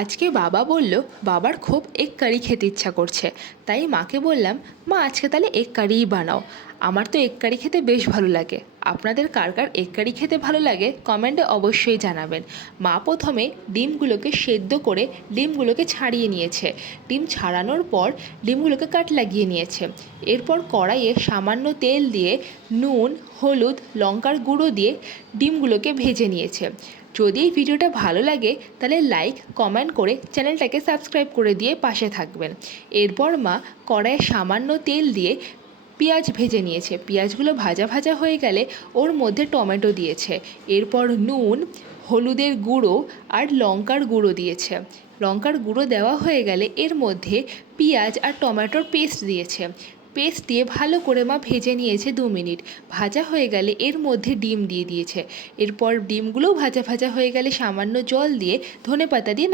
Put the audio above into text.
আজকে বাবা বলল বাবার খুব এগ কারি খেতে ইচ্ছা করছে। তাই মাকে বললাম, মা আজকে তাহলে এগ কারিই বানাও। আমার তো এগ কারি খেতে বেশ ভালো লাগে। আপনাদের কার কার এগ কারি খেতে ভালো লাগে কমেন্টে অবশ্যই জানাবেন। মা প্রথমে ডিমগুলোকে সেদ্ধ করে ডিমগুলোকে ছাড়িয়ে নিয়েছে। ডিম ছাড়ানোর পর ডিমগুলোকে কাট লাগিয়ে নিয়েছে। এরপর কড়াইয়ে সামান্য তেল দিয়ে নুন, হলুদ, লঙ্কার গুঁড়ো দিয়ে ডিমগুলোকে ভেজে নিয়েছে। যদি এই ভিডিওটা ভালো লাগে তাহলে লাইক কমেন্ট করে চ্যানেলটাকে সাবস্ক্রাইব করে দিয়ে পাশে থাকবেন। এরপর মা কড়াইয়ে সামান্য তেল দিয়ে পেঁয়াজ ভেজে নিয়েছে। পেঁয়াজগুলো ভাজা ভাজা হয়ে গেলে ওর মধ্যে টমেটো দিয়েছে। এরপর নুন, হলুদের গুঁড়ো আর লঙ্কার গুঁড়ো দিয়েছে। লঙ্কার গুঁড়ো দেওয়া হয়ে গেলে এর মধ্যে পেঁয়াজ আর টমেটোর পেস্ট দিয়েছে। পেস্ট দিয়ে ভালো করে মা ভেজে নিয়েছে 2 মিনিট। ভাজা হয়ে গেলে এর মধ্যে ডিম দিয়ে দিয়েছে। এরপর ডিমগুলোও ভাজা ভাজা হয়ে গেলে সামান্য জল দিয়ে ধনেপাতা দিয়ে